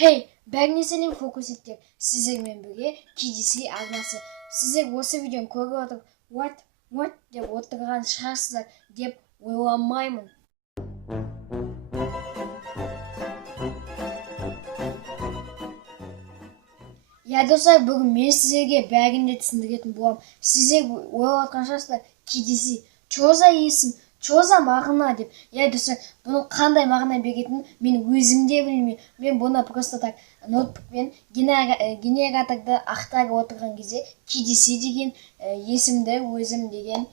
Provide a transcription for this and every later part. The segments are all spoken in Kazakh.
Hey, бәріне сәлем фокуситтер. Сіздермен бірге KDC арнасы. Сіздер осы видеоны көріп отырып, what деп отырған шығарсыздар деп ойламаймын. Достар, бүгін мен сіздерге бәрін де түсіндіретін боламын. Сіздер ойлап отқан шығарсыздар, KDC, что за есім? Что за мағына деп. Достар, бұның қандай мағына беретінін мен өзім де білмеймін. Мен бұны просто так ноутбукпен генераторды ақтарып отырған кезде KDC деген есімді өзім деген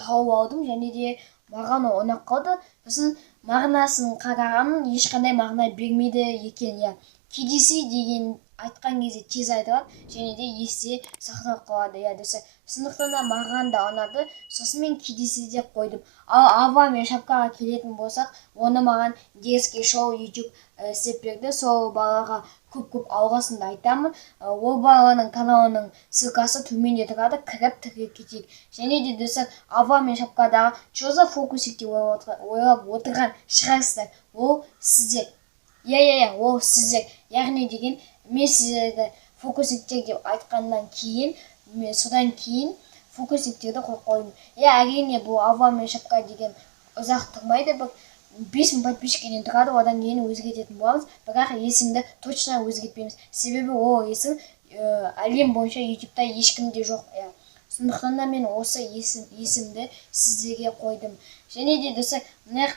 тауып алдым, және де маған ұнап қалды. Сосын мағынасын қарағанмын, ешқандай мағына бермейді екен. KDC деген айтқан кезде тез айтылады, және де есте сақталып қалады. Достар, сондықтан да маған да ұнады. Сосын мен KDC деп қойдым. Ал Ава мен шапкаға келетін болсақ, оны маған детский шоу YouTube істеп берді. Сол балаға көп алғысымды айтамын. Ол баланың каналының ссылкасы төменде тұрады, кіріп кетейік. Және де достар, Ава мен шапкадағы что за фокусик деп ойлап отырған шығарсыздар. Ол сіздер. Ол сіздер. Яғни деген мен сіздерді фокусиктер деп айтқаннан кейін, содан кейін фокусиктерді қойып қойдым. Әрине бұл Ава мен шапка деген ұзақ тұрмайды, 5000 подписчикден тұрады, одан кейін өзгертетін боламыз, бірақ есімді точно өзгертпейміз. Себебі ол есім әлем бойынша ютубта ешкімде жоқ. Сондықтан да мен осы есімді сіздерге қойдым. Және де достар, мына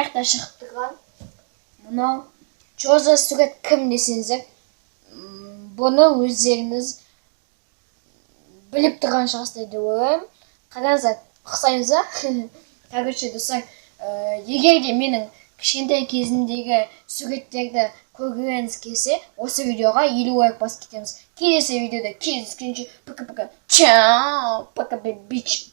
жақта шығып тұрған мынау что за сурет кім десеңіздер, бұны өздеріңіз біліп тұрған шығарсыздар деп ойлаймын. Қараңыздар, ұқсаймыз ба? Короче, достар, егер де менің кішкентай кезімдегі суреттерді көргіңіз келсе, осы видеоға 50 лайк басып кетеміз. Келесі видеода кездескенше, пока-пока. Чао, пока бич.